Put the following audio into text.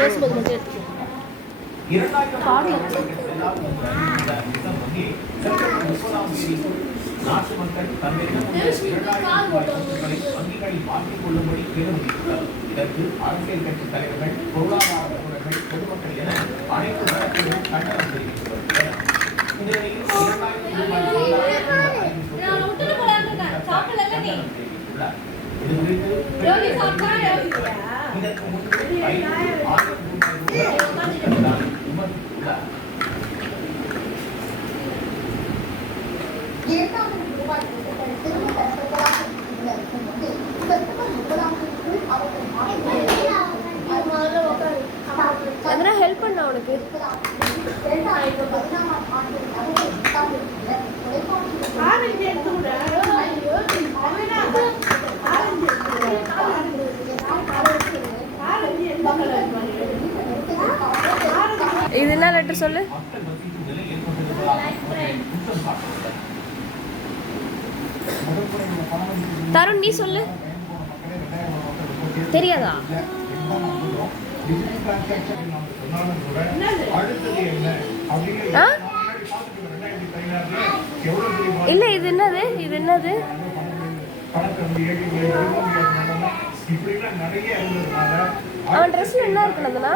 பேசும்போது மட்டும் எடுத்துக்கோ. நாட்டு மக்கள் தங்களிடம் வங்கிகளில் மாற்றிக் கொள்ளும்படி கேட்டுக்கொண்டுள்ளனர். இதற்கு அரசியல் கட்சி தலைவர்கள், பொருளாதார நிபுணர்கள், பொதுமக்கள் என அனைத்து தரப்பிலும் கண்டனம் தெரிவித்துள்ளனர். இந்த நிலையில் 2000 ரூபாய் தெரிவித்துள்ளார். இது குறித்து இதற்கு முன்பு 5,000 ரூபாய் விமர்சித்துள்ளார். எதனா ஹெல்ப் பண்ண உனக்கு? இது என்ன லெட்டர் சொல்லு. தருண் நீ சொல்லு. தெரியாதா? இல்ல இது என்னது? இது என்னது? அவன் ட்ரெஸ்ல என்ன இருக்கு நந்தனா?